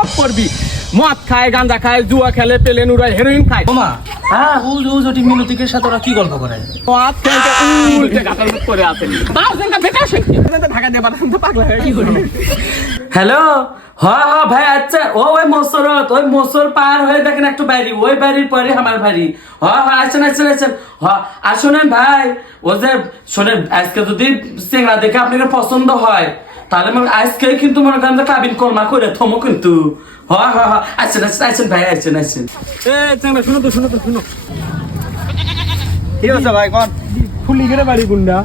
সব করবি। মদ খায়, গাঁজা খায়, জুয়া খেলে, পেলে নুরায়, হেরোইন খায়। ওমা ওটি মিনতিকের সাথে ওরা কি গল্প করে? মদ খেলতে উল্টে গাটার মুখ করে আছে। তাও যেটা বেটা শেখে ঢাকা দিয়ে বাড়ান তো পাগলা হয়ে কি করবে। হ্যালো, হ্যাঁ ভাই, আচ্ছা ওই মোসরত, ওই মোসর পার হয়ে দেখেন একটু বাড়ি, ওই বাড়ির পরে আমার বাড়ি। হ্যাঁ আসেন। আর শোনেন ভাই, ও যে শোনেন, আজকে যদি চেংড়া দেখে আপনাকে পছন্দ হয় তাহলে আজকে কিন্তু মনে করেন যে কাবিন কর্মা করে থমো কিন্তু। হ্যাঁ আসেন ভাই, আসেন। শুনো তো কি হচ্ছে ভাই কোন? ফুলি করে বাড়ি গুন্ডা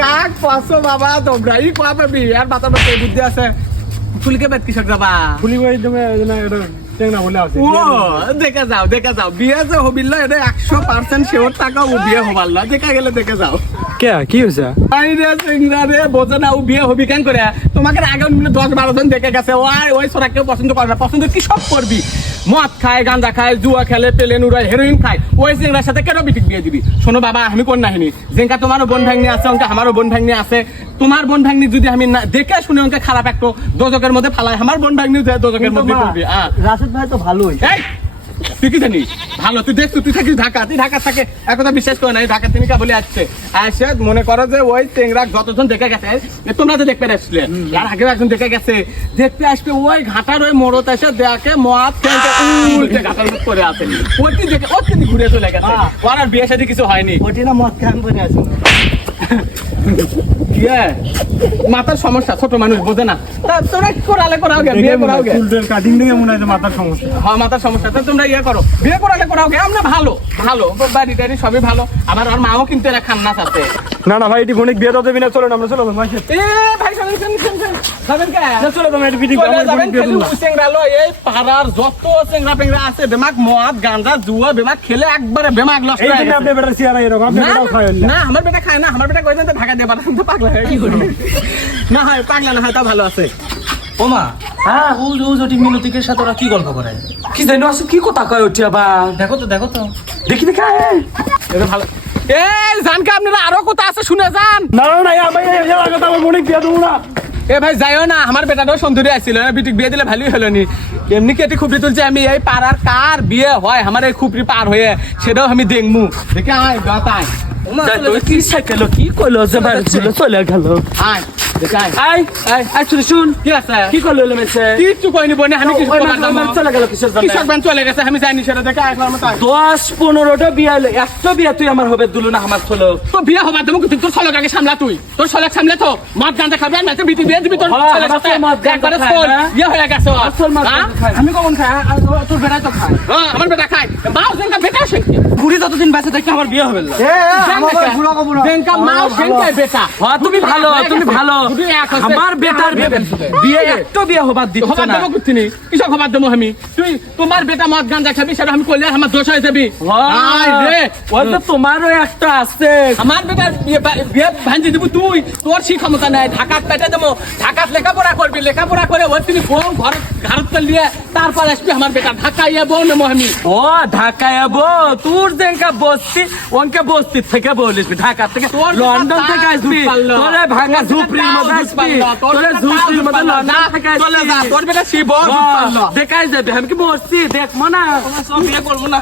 কাক পাঁচশো বাবা তোমরা ই কোয়া পাবি আর বাতা বুদ্ধি আছে। ফুলিকে বেত কিসক যাবা? ফুলি বাড়ি তুমি চেংনা বলে আছে। ও দেখে যাও বিয়ে যে হবিল এটা 100% শিওর টাকা ও বিয়ে হবার না। দেখা গেলে দেখে যাও। কে কি হয়েছে? রে বোঝে না ও বিয়ে হবি কেন করে? তোমাকে আগে 10-12 জন দেখে গেছে। ওই সোরা কেউ পছন্দ করে না। পছন্দ কি সব করবি? মদ খায়, গাঁজা খায়, জুয়া খেলে, পেলে নুরায়, হেরোইন খায়। ওই চেংড়ার সাথে কেন বিটিক বিয়ে দিবি? শোনো বাবা, আমি কোন নাহিনী যেঙ্কা তোমারও বোন ভাগ্নি আছে, অঙ্কে আমারও বোন ভাগ্নি আছে। তোমার বোন ভাগ্নি যদি আমি দেখে শুনে অঙ্কে খারাপ একটু দোজকের মধ্যে ফালাই, আমার বোন ভাগ্নি দোজকের মধ্যে পড়বি। রাশেদ ভাই তো ভালোই। এই তুই কি জানিস ভালো? তুই দেখছো, তুই থাকিস ঢাকা, তুই ঢাকা থাকে একথা বিশ্বাস করে না। ঢাকা তিনি বলে আসছে মনে করো যে ওই চেংরা যতজন দেখে গেছে, তোমরা তো দেখতে আসলে আর আগেও একজন দেখে গেছে, দেখতে আসবে ওই ঘাটার ওই মোড়ত এসে দেখে মদ খেলতে উল্টে ঘাটার মুখ করে আছে। ওটি দেখে ও কিন্তু ঘুরে চলে গেছে। ওর আর বিয়ে শাদী কিছু হয়নি। ওটি না মদ খান করে আছে। মাথার সমস্যা, ছোট মানুষ বোঝে না। তোমরা করাও গে, বিয়ে করাও গে। চুলটার কাটিং দেখে মনে হয় মাথার সমস্যা। হ্যাঁ মাথার সমস্যা। তোমরা করো, বিয়ে করাও গে। আমরা ভালো বাড়ি টাড়ি সবই ভালো। আমার আর মাও কিন্তু এরা খান্নাস আছে। না ভাই, এটি বোনিক বিয়ে দিতে বিনা চলো না, আমরা চলো ভাই। ভাই যাবেন কে? চলো তুমি এটি বিয়ে এই পাড়ার যত চেংরা পেংরা আছে বেমাক মদ গাঁজা জুয়া বেমাক খেলে একবারে বেমাক লস এই জন্য আপনি বেটা সিয়ারা এরকম আপনি বেটাও খায় না। না আমার বেটা খায় না। আমার বেটা কইছেন তো ঢাকা দিয়ে বাড়ান তো পাগলা হয়ে কি করবে। না হয় পাগলা না হয় তা ভালো আছে। ওমা ওটি মিনতিকের সাথে ওরা কি গল্প করে? কি জানো আসলে কি কথা কয় ওটি আবার? দেখো তো দেখি এটা ভালো। জানকে আপনারা আরো কথা আছে শুনে যান। না আমি আমার বোনিক বিয়ে দেবো না। ভাই যাইও না, আমার বেটাটাও সুন্দরী আসছিল, বিটিক বিয়ে দিলে ভালোই হলো নি। এমনি কেটে খুপড়ি তুলছে। আমি এই পাড়ার কার বিয়ে হয় আমার এই খুপড়ি পার হয়ে সেটাও আমি দেখমু। দেখে আয় গাতায় কি সাইকেল কি কইলো যে বাড়ি চলে গেল। আয় দেখে আয় আই শুন শুন, কি আছে? কি করলো মেছে? কিচ্ছু কইনি বনে। আমি কিছু চলে গেল কিসের জন্য? কৃষক ব্যান চলে গেছে, আমি জানি সেটা। দেখে আয় 10-15টা বিয়ে হলো, একটা বিয়ে তুই আমার হবে দুলো না আমার হলো। তো বিয়ে হবার দেবো কিন্তু তোর ছলক আগে সামলা। তুই তোর ছলক সামলে তো মদ গাঁজা খাবি আর নাকি বিটি বিয়ে দিবি তোর ছলক সাথে। একবারে তোর ইয়ে হয়ে গেছে। আমি কখন খাই? তোর বেটা তো খায়। আমার বেটা খায়। মাও যেঙ্কা বেটা শেখে। বুড়ি যতদিন বাঁচে দেখে আমার বিয়ে হবে না। যেঙ্কা মাও সেঙ্কাই বেটা। তুমি ভালো আমার বেটার বিয়ে একটা বিয়ে হবার দিচ্ছ হবার না। দেবো কুত্তিনি কিসব হবার দেবো আমি? তুই তোমার বেটা মদ গাঁজা খাবি সেটা আমি করলে আমার দোষ হয়ে যাবি। ওই তো তোমারও একটা আছে। আমার বেটার বিয়ে ভাঙি দিব তুই? তোর সেই ক্ষমতা নাই। ঢাকাত পেটে দেবো, ঢাকাত লেখাপড়া করবি, লেখাপড়া করে ওই তুমি বউ ঘরত নিয়ে তারপর আসবি আমার বেটা ঢাকায় বউ নেবো আমি। ও ঢাকায় তোর যেঙ্কা বস্তি অঙ্কে বস্তি থেকে বলিস, ঢাকা থেকে লন্ডন থেকে আসবি, তোরে ভাঙা ঝুপড়ির মধ্যে আসবি, তোরে ঝুপড়ির মধ্যে লন্ডন থেকে আসবি। তোর বেটা শিব দেখাই যাবে আমি কি বসছি দেখবো না, বিয়ে করবো না।